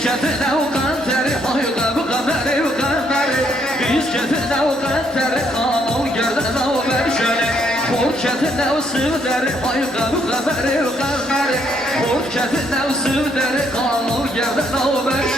Shut it down. کتن اوسو دری ای قو قمری قمری خود کتن اوسو دری قامو گردن آوری